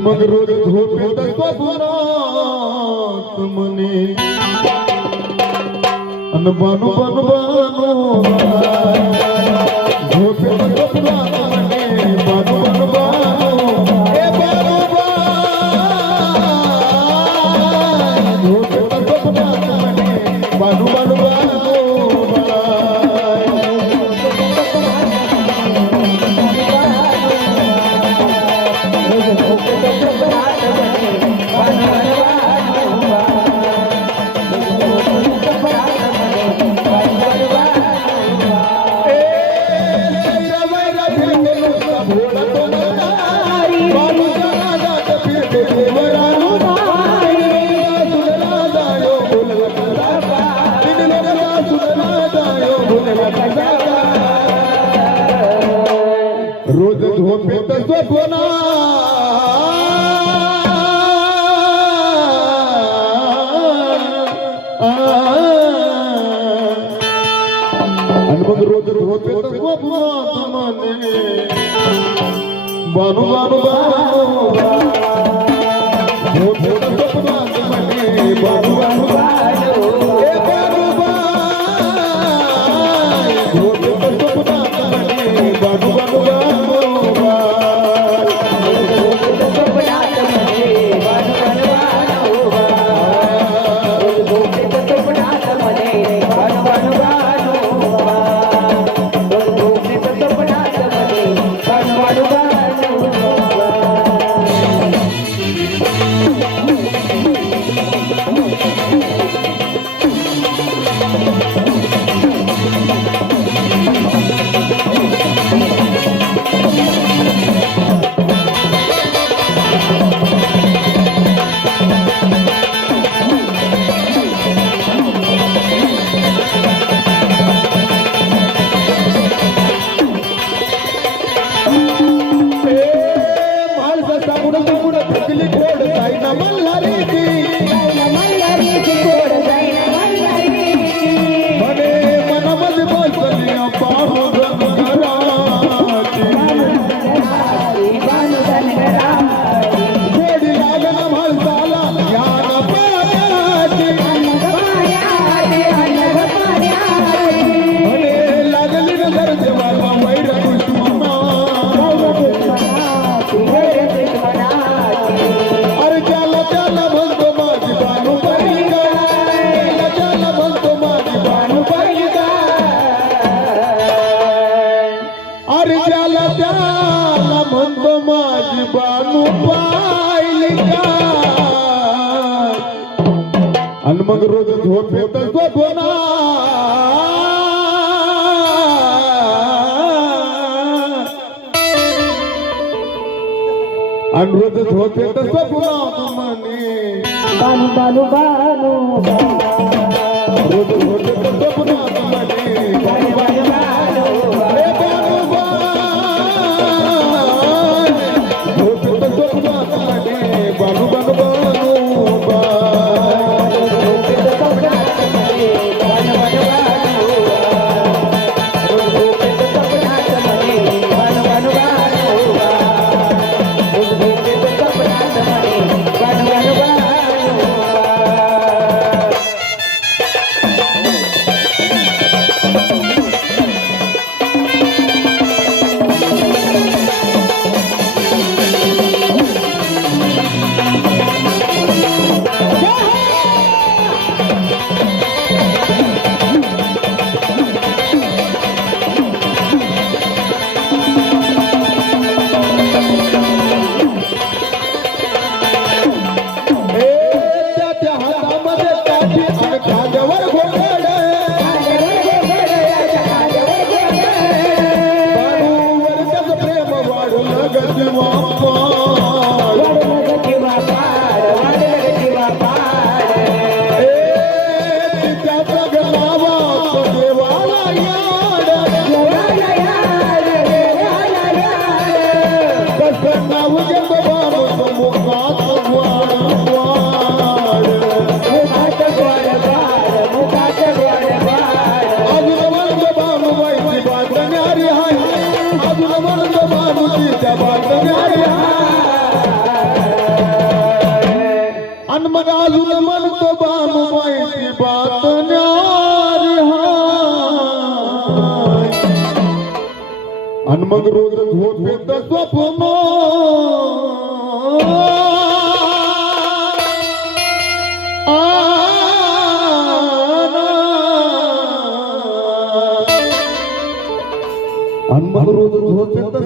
મગ રોજ ધોપે તસવરાત મને અન બાનું બન બાનું ધોપે Banu Banu Banu and mung roz dhop pe अमृत धोते तो सगुना मने बानु बानु बानु अमृत धोते तो सगुना ಗಜ ಮಪ್ಪ अनम आलू त मोबाइल रोद अनम रोद्रेवा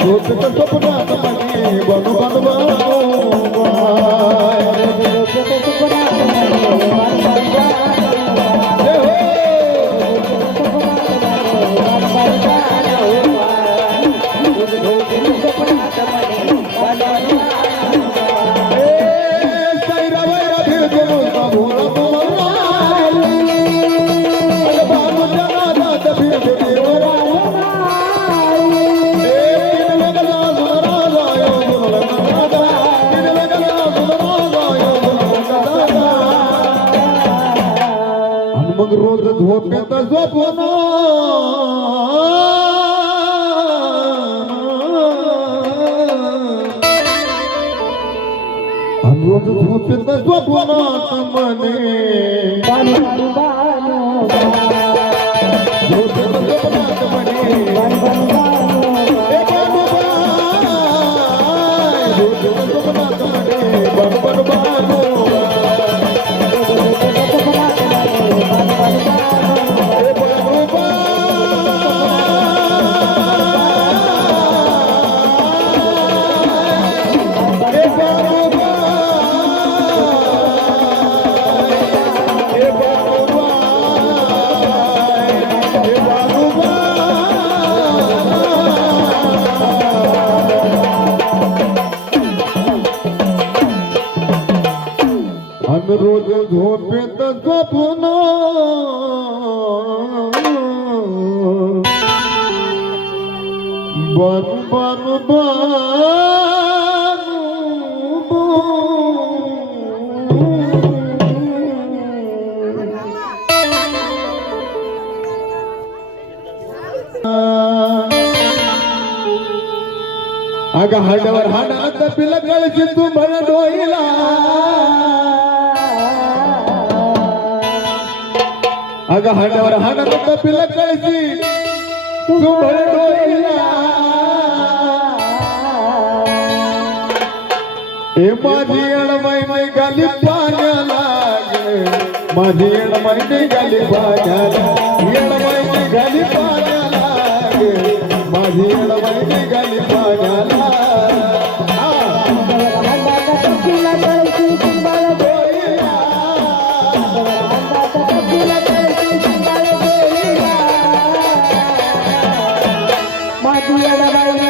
दू त सुपिनो রোজ ধোপে তো স্বপ্ন বন বন ಆಗ ಹಡವರ ಹಣ ಅಂತ ಪಿಲಗಳಿಸಿದ್ದು ಮನ ನೋಯಿಲ್ಲ अग हाडावर हाडात पिल कळशी तू म्हण हे माझी अडमाई निघाली पाण्याला माझी अडमाई निघाली पाण्याला. अडमाई निघाली पाण्याला माझी अडमाई निघाली पाण्याला Cuiabá vai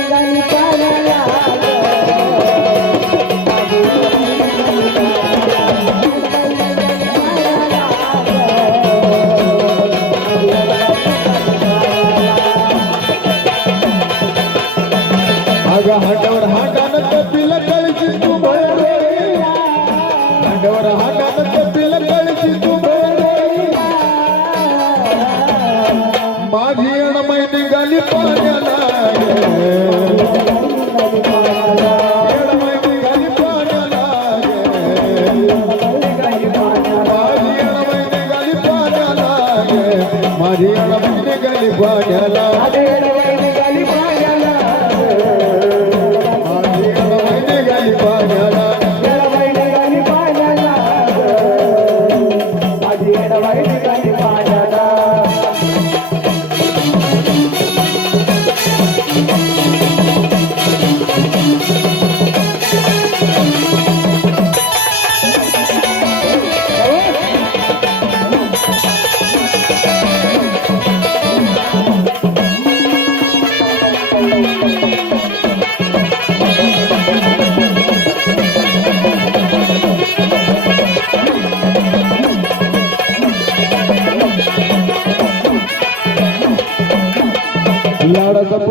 ಬಡಲ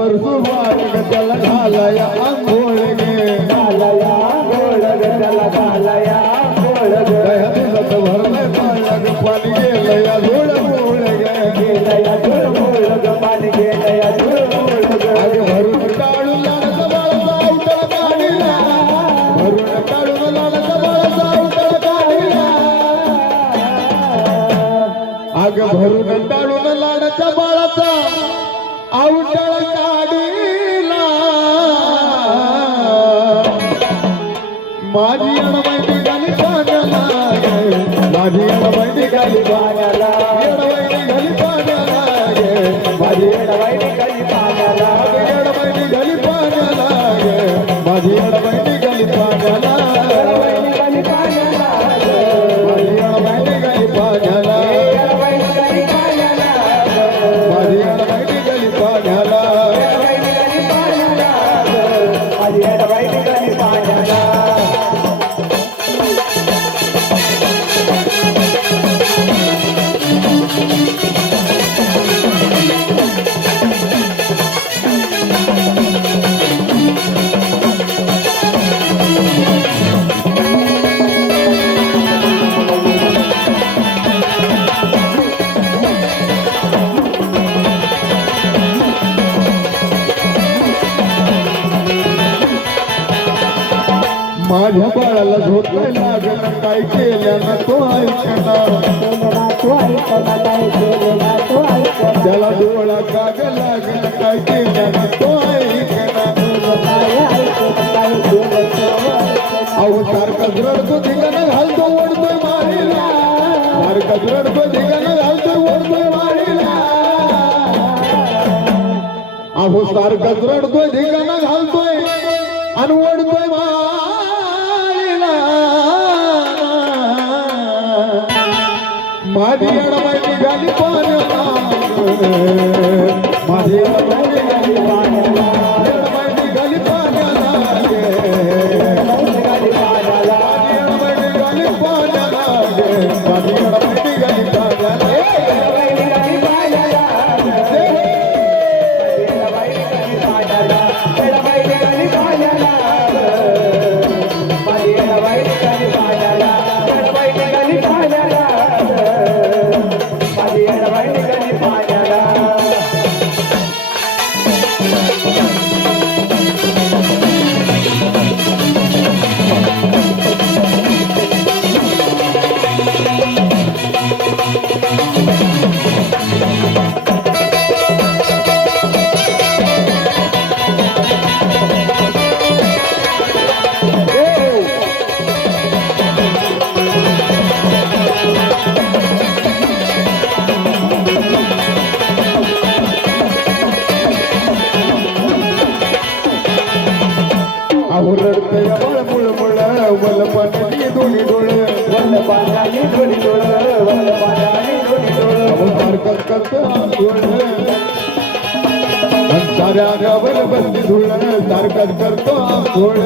Marfuwa माझ्या बाळाला झोपाय लागलं काय केल्यानं तो ऐकणार त्याला डोळा काग लागलं काय केल्यानं तो ऐकणार अहो सारखं रडतो ठिकाणं घालतो ओढतोय मारीला. सारखं रडतो ठिकाणं घालतोय ओढतोय मारीला. अहो सारखं रडतोय ठिकाणं घालतोय आणि ओढतोय मा மதியடமைக்கு கழிப்பான மதியடமைக்கு கழிப்பான सारखंच करतो आंघोळ धुळ सारखंच करतो आंघोळ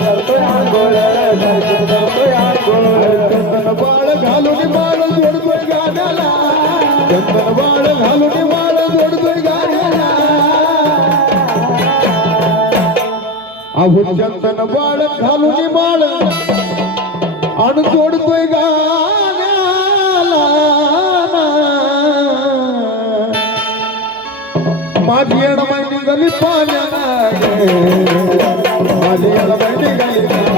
करतोय आंघोळ करतोय आंघोळ चंदन बाळ घालून बाळ जोडतोय गाण्याला चंदन बाळ घालून बाळ जोडतोय गाण्याला अहो चंदन बाळ घालून बाळ आणि जोडतोय गा माझी अडमाई निघाली पाण्याला माझी अडमाई निघाली पाण्याला